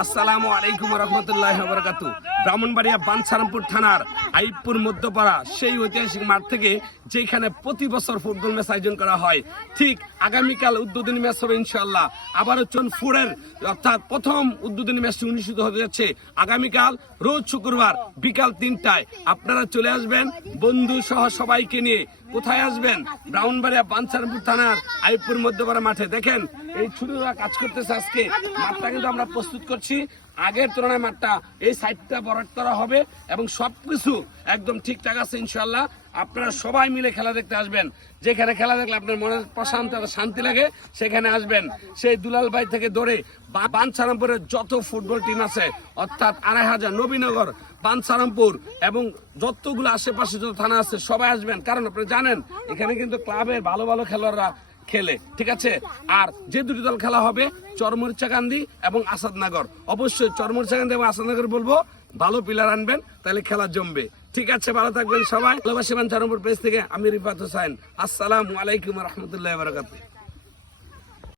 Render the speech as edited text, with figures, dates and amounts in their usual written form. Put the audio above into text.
আসসালামু আলাইকুম রহমতুল্লাহ বরকাতু। ব্রাহ্মণবাড়িয়া বাঞ্ছারামপুর থানার আইবপুর মধ্যপাড়া সেই ঐতিহাসিক মাঠ থেকে যেখানে প্রতি বছর ফুটবল ম্যাচ আয়োজন করা হয়, ঠিক আগামীকাল উদ্বোধনী ম্যাচ হবে ইনশাআল্লাহ। আবারও চুনফুরের অর্থাৎ প্রথম উদ্বোধনী ম্যাচটি অনুষ্ঠিত হতে যাচ্ছে আগামীকাল রোজ শুক্রবার বিকাল 3টায়। আপনারা চলে আসবেন বন্ধু সহ সবাইকে নিয়ে। কোথায় আসবেন? ব্রাহ্মণবাড়িয়া বাঞ্ছারামপুর থানার আইবপুর মধ্যপাড়া মাঠে। দেখেন এই ছুটিরা কাজ করতেছে। আজকে মাঠটা কিন্তু আমরা প্রস্তুত করছি। আগের তুলনায় মাঠটা এই সাইডটা বড় হবে এবং সবকিছু একদম ঠিকঠাক আছে ইনশাআল্লাহ। আপনারা সবাই মিলে খেলা দেখতে আসবেন। যেখানে খেলা দেখলে আপনার মনের প্রশান্তি শান্তি লাগে সেখানে আসবেন। সেই দুলাল ভাই থেকে ধরে বাঞ্ছারামপুরের যত ফুটবল টিম আছে অর্থাৎ 2500 নবীনগর, বাঞ্ছারামপুর এবং যতগুলো আশেপাশে যত থানা আছে সবাই আসবেন। কারণ আপনি জানেন এখানে কিন্তু ক্লাবের ভালো ভালো খেলোয়াড়রা খেলে, ঠিক আছে। আর যে দুটি দল খেলা হবে চরমরিচাকান্দি এবং আসাদনগর। অবশ্যই চরমরিচাকান্দি এবং আসাদনগর বলবো ভালো প্লেয়ার আনবেন, তাহলে খেলা জমবে। ঠিক আছে, ভালো থাকবেন সবাই। ভালোবাসি বাঞ্ছারামপুর পেজ থেকে আমি রিফাত হোসেন। আসসালামু আলাইকুম রহমতুল্লাহ বারাকাতুহু।